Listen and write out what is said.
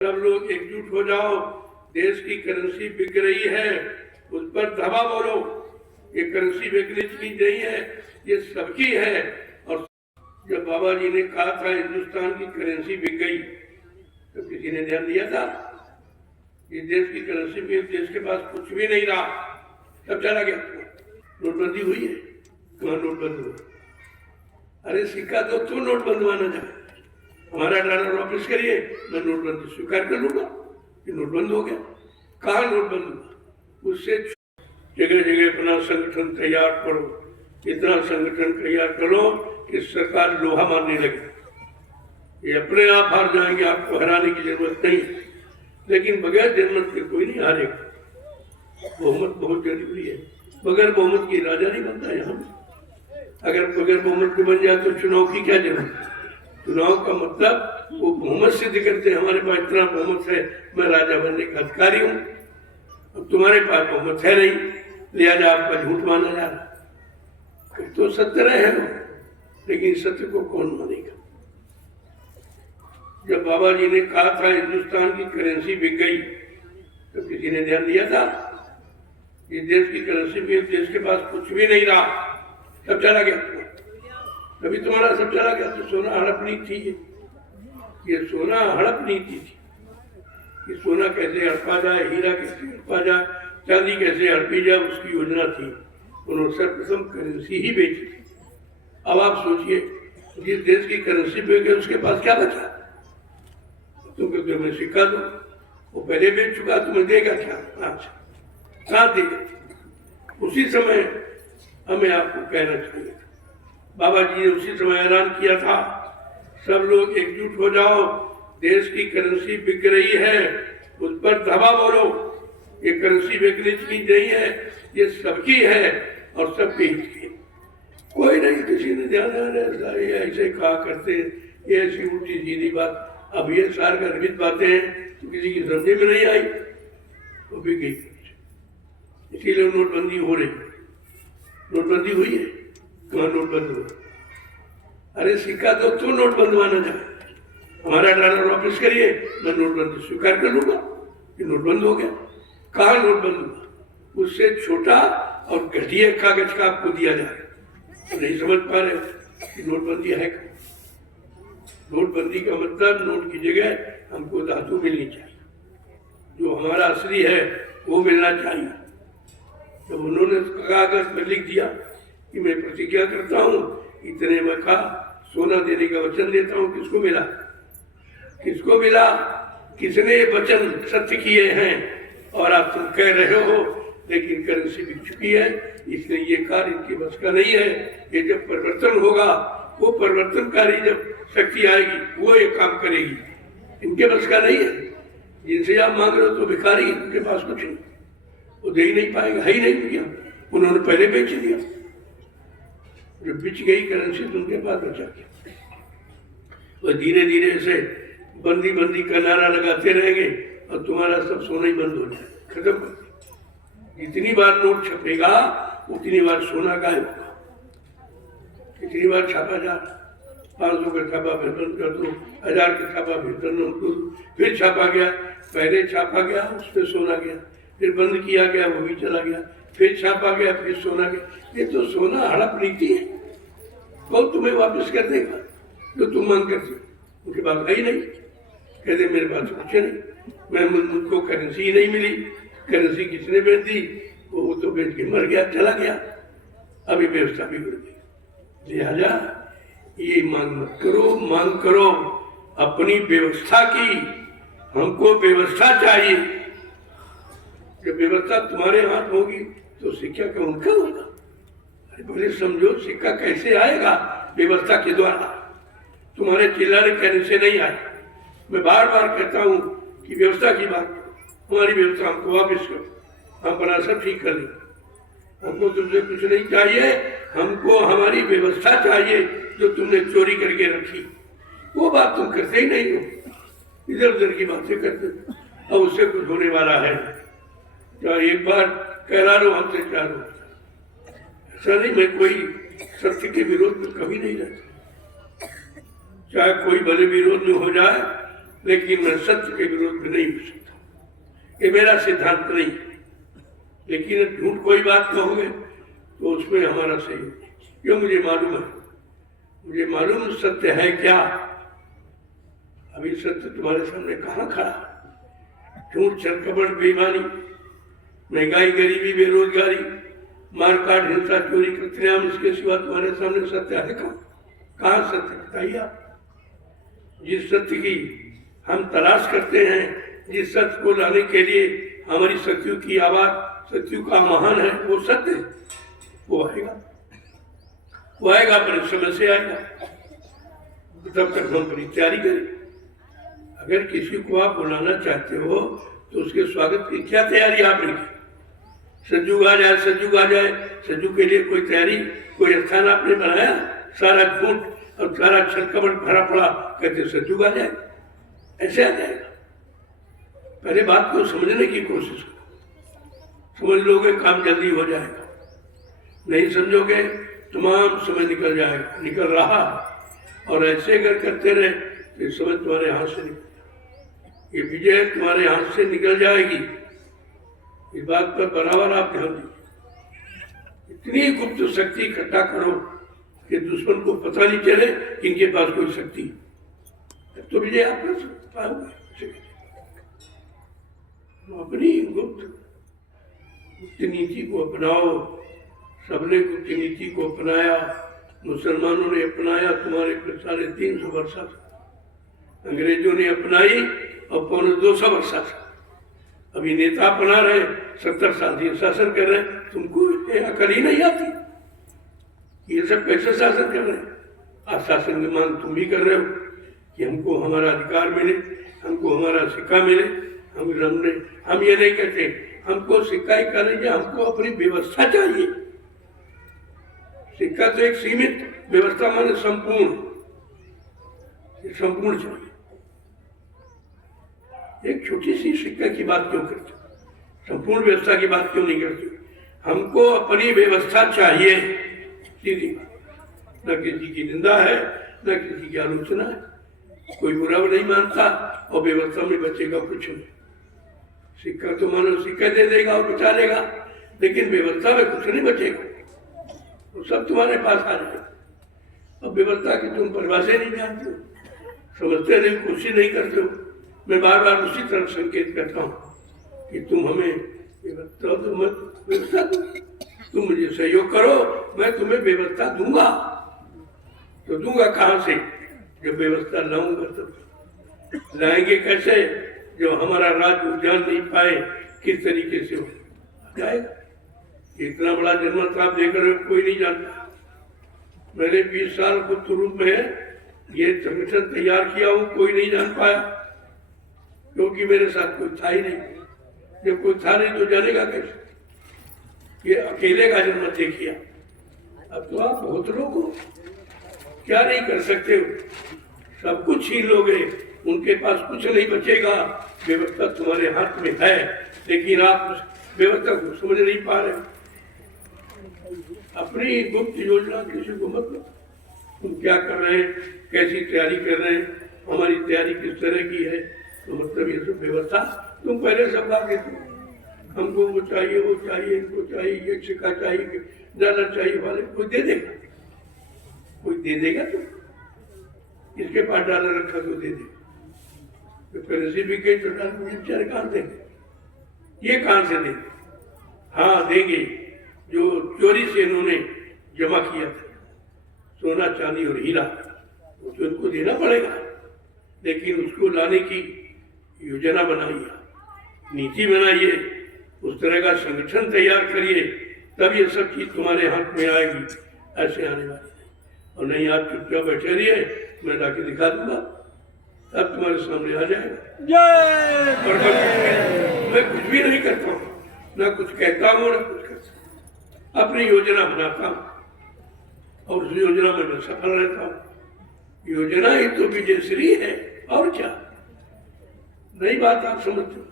सब लोग एकजुट हो जाओ, देश की करेंसी बिक रही है, उस पर धावा बोलो। ये करेंसी बिकने की नहीं है, ये सबकी है। और जब बाबा जी ने कहा था हिंदुस्तान की करेंसी बिक गई, तो किसी ने ध्यान दिया था? ये देश की करेंसी में देश के पास कुछ भी नहीं रहा, सब चला गया। नोटबंदी हुई है, कहाँ नोटबंद हुआ? अरे सिक्का दो तो नोट बंदवाना जाए। हमारा डॉलर वापस करिए, मैं नोटबंदी स्वीकार कर लूंगा कि नोटबंद हो गया। कहाँ नोटबंद हुआ? उससे जगह जगह अपना संगठन तैयार करो, इतना संगठन तैयार करो कि सरकार लोहा मारने लगे। ये अपने आप हार जाएंगे, आपको हराने की जरूरत नहीं। लेकिन बगैर जनमत के कोई नहीं हारेगा। बहुमत बहुत जरूरी है, बगैर बहुमत की राजा नहीं बनता यहाँ। अगर बगैर बहुमत के बन जाए तो चुनाव की क्या जरूरत है? चुनाव का मतलब वो बहुमत सिद्ध करते हैं, हमारे पास इतना बहुमत है, मैं राजा बनने का अधिकारी हूँ। अब तुम्हारे पास बहुमत है नहीं, लिहाजा आपका झूठ माना जा रहा। तो सत्य रहे हो, लेकिन सत्य को कौन मानेगा? जब बाबा जी ने कहा था हिंदुस्तान की करेंसी बिक गई, तो किसी ने ध्यान दिया था? ये देश की करेंसी में देश के पास कुछ भी नहीं रहा, सब चला गया। अभी तुम्हारा सब चला गया। तो सोना हड़प नीति थी, ये सोना हड़प नीति थी कि सोना कैसे हड़पा जाए, हीरा कैसे हड़पा जाए, चांदी कैसे हड़पी जाए, उसकी योजना थी। उन्होंने सर्वप्रथम करेंसी ही बेची थी। अब आप सोचिए, जिस देश की करेंसी बेच गए उसके पास क्या बचा? तुम कहते मैं सिक्का दो, वो पहले बेच चुका, तुम्हें देगा क्या? अच्छा, कहाँ देगा? उसी समय हमें आपको कहना चाहिए, बाबा जी ने उसी समय ऐलान किया था, सब लोग एकजुट हो जाओ, देश की करेंसी बिक रही है, उस पर धावा बोलो। ये करेंसी बिकने की नहीं है, ये सबकी है और सबके हित की। कोई नहीं, किसी ने ध्यान ये ऐसे कहा करते, ये ऐसी उल्टी सीधी बात। अब ये सार गर्भित बातें हैं तो किसी की समझे में नहीं आई, वो बिक गई। इसीलिए नोटबंदी हो रही। नोटबंदी हुई है, कहाँ नोटबंद हुआ? अरे सिक्का दो तो नोट बंदवाना जाए। हमारा डॉलर वापस करिए, मैं नोटबंदी स्वीकार कर लूंगा कि नोटबंद हो गया। कहाँ नोटबंद हुआ? उससे छोटा और घटिया कागज का आपको दिया जाए। तो नहीं समझ पा रहे कि नोटबंदी है क्या? नोटबंदी का मतलब नोट की जगह हमको धातु मिलनी चाहिए, जो हमारा असली है वो मिलना चाहिए। जब उन्होंने कागज पर लिख दिया कि मैं प्रतिज्ञा करता हूँ इतने में का सोना देने का वचन देता हूँ, किसको मिला? किसको मिला? किसने वचन सत्य किए हैं? और आप तुम कह रहे हो, लेकिन करेंसी बिक चुकी है, इसलिए ये कार्य इनके बस का नहीं है। ये जब परिवर्तन होगा, वो परिवर्तनकारी जब शक्ति आएगी, वो ये काम करेगी। इनके बस का नहीं है। जिनसे आप मांग रहे हो तो भिखारी, उनके पास कुछ नहीं, वो दे ही नहीं पाएगा, है ही नहीं किया। उन्होंने पहले बेच दिया। जब बिच गई करेंसी तो उनके पास बचा क्या? वो धीरे धीरे ऐसे बंदी बंदी का नारा लगाते रहेंगे और तुम्हारा सब सोना ही बंद हो जाए, खत्म कर दे। जितनी बार नोट छपेगा उतनी बार सोना गायब होगा। कितनी बार छापा जा, 500 का छापा फिर बंद कर दो, 1000 का छापा फिर बंद कर दो, फिर छापा गया, पहले छापा गया उस पर सोना गया, फिर बंद किया गया वो भी चला गया, फिर छापा गया, फिर सोना गया। ये तो सोना हड़प नीति है। कौन तुम्हें वापस कर देगा जो तुम मांग करते? उनके पास है ही नहीं। कहते मेरे पास कुछ नहीं, मैं मुझको करेंसी ही नहीं मिली। करेंसी किसने बेच दी? वो तो बेच के मर गया, चला गया। अभी व्यवस्था बिगड़ गई। लिहाजा ये मांग मत करो, मांग करो अपनी व्यवस्था की। हमको व्यवस्था चाहिए। जब व्यवस्था तुम्हारे हाथ होगी तो सिक्का का उनका होगा। अरे पहले समझो सिक्का कैसे आएगा? व्यवस्था के द्वारा। तुम्हारे चिल्लाने कहने से नहीं आए। मैं बार बार कहता हूँ कि व्यवस्था की बात करो, हमारी व्यवस्था हमको वापस करो, हम अपना सब ठीक कर लेंगे। हमको तुमसे कुछ नहीं चाहिए, हमको हमारी व्यवस्था चाहिए जो तुमने चोरी करके रखी। वो बात तुम करते ही नहीं हो, इधर उधर की बातें करते हो। अब उससे कुछ होने वाला है? चाहे एक बार कहला लो हमसे क्या लो। ऐसा नहीं, मैं कोई सत्य के विरोध में कभी नहीं रहता। चाहे कोई भले विरोध में हो जाए, लेकिन मैं सत्य के विरोध में नहीं हो सकता, ये मेरा सिद्धांत नहीं। लेकिन झूठ कोई बात कहोगे तो उसमें हमारा सहयोग, क्यों मुझे मालूम है, मुझे मालूम सत्य है क्या। अभी सत्य तुम्हारे सामने कहाँ खड़ा, झूठ, छलकपट, बेईमानी, महंगाई, गरीबी, बेरोजगारी, मारकाट, हिंसा, चोरी, कृत्रिम, इसके सिवा तुम्हारे सामने सत्य है कहाँ सत्य बताइए आप। जिस सत्य की हम तलाश करते हैं, जिस सत्य को लाने के लिए हमारी सत्यों की आवाज, सत्यों का महान है, वो सत्य वो आएगा पर समय से आएगा, तब तक हम अपनी तैयारी करें। अगर किसी को आप बुलाना चाहते हो तो उसके स्वागत की क्या तैयारी आपने की। सज्जू आ जाए, सज्जू आ जाए, सज्जू के लिए कोई तैयारी, कोई स्थान आपने बनाया। सारा झूठ और सारा छलकपट भरा पड़ा, कहते सज्जू आ जाए, ऐसे आ जाएगा। पहले बात को समझने की कोशिश करो, समझ लोगे काम जल्दी हो जाएगा, नहीं समझोगे तमाम समय निकल जाएगा, निकल रहा। और ऐसे अगर करते रहे तो समय तुम्हारे हाथ से निकल, ये विजय तुम्हारे हाथ से निकल जाएगी। इस बात पर बराबर आप ध्यान दीजिए। इतनी गुप्त शक्ति इकट्ठा करो कि दुश्मन को पता नहीं चले कि इनके पास कोई शक्ति, तो विजय आप कर पाओगे। अपनी गुप्त नीति को अपनाओ। सबने गुप्त नीति को अपनाया, मुसलमानों ने अपनाया तुम्हारे 350 वर्ष, अंग्रेजों ने अपनाई और 250 वर्ष। अभी नेता अपना रहे, 70 साल से शासन कर रहे हैं, तुमको अकल ही नहीं आती। ये सब कैसे शासन कर रहे हैं? आप शासन की मांग तुम भी कर रहे हो कि हमको हमारा अधिकार मिले, हमको हमारा सिक्का मिले। हम ये नहीं कहते हमको सिक्का ही करेंगे, हमको अपनी व्यवस्था चाहिए। सिक्का तो एक सीमित व्यवस्था, माने संपूर्ण चाहिए। एक छोटी सी सिक्का की बात क्यों करते हो, संपूर्ण व्यवस्था की बात क्यों नहीं करते हो? हमको अपनी व्यवस्था चाहिए, सीधी। न किसी की निंदा है, न किसी की आलोचना है, कोई बुरा नहीं मानता और व्यवस्था में बचेगा कुछ नहीं। सिक्का तो मानो सिक्का दे देगा और बचा लेगा, लेकिन व्यवस्था में कुछ नहीं बचेगा, तो सब तुम्हारे पास आ जाएगा। अब व्यवस्था की तुम परिभाषा नहीं जानते हो, समझते नहीं, कोशिश नहीं करते हो। मैं बार बार उसी तरह संकेत करता हूँ कि तुम हमें व्यवस्था दो, तुम मुझे सहयोग करो, मैं तुम्हें व्यवस्था दूंगा। तो दूंगा कहाँ से? जब व्यवस्था लाऊंगा तब। लाएंगे कैसे? जब हमारा राज्य जान नहीं पाए किस तरीके से हो जाएगा। इतना बड़ा जनमत आप देख रहे हो, कोई नहीं जानता। मैंने 20 साल गुप्त रूप में ये संगठन तैयार किया हूँ, कोई नहीं जान पाया, क्योंकि मेरे साथ कोई था ही नहीं। जब कोई था नहीं तो जानेगा कैसे? ये अकेले का जन्म देखिए। अब तो आप बहुत लोग हो, क्या नहीं कर सकते हो, सब कुछ छीन लोगे, उनके पास कुछ नहीं बचेगा। व्यवस्था तुम्हारे हाथ में है, लेकिन आप उस व्यवस्था को समझ नहीं पा रहे। अपनी गुप्त योजना किसी को मत लो, तुम क्या कर रहे हैं, कैसी तैयारी कर रहे हैं, हमारी तैयारी किस तरह की है। तो मतलब ये सब व्यवस्था तुम पहले सब ला देते, हमको वो चाहिए, वो चाहिए, इनको चाहिए, ये सिक्का चाहिए, डॉलर चाहिए, वाले कोई दे देगा, कोई दे देगा। तो इसके पास डॉलर रखा तो दे देगा, तो करेंसी भी गई तो डॉलर बेचारे कहाँ देंगे, ये कहाँ से देंगे? हाँ देंगे, जो चोरी से इन्होंने जमा किया था, सोना, चांदी और हीरा, तो इनको देना पड़ेगा। लेकिन उसको लाने की योजना बनाइए, नीति बनाइए, उस तरह का संगठन तैयार करिए, तब ये सब चीज तुम्हारे हाथ में आएगी। ऐसे आने वाली नहीं। और नहीं आप चुपचाप बैठे रहिए, मैं लाके दिखा दूंगा, तब तुम्हारे सामने आ जाएगा। और मैं कुछ भी नहीं करता हूँ, ना कुछ कहता हूँ, ना कुछ करता हूँ, अपनी योजना बनाता हूँ और उस योजना में मैं सफल रहता हूँ। योजना ही तो विजयश्री है, और क्या? नई बात आप समझते हो।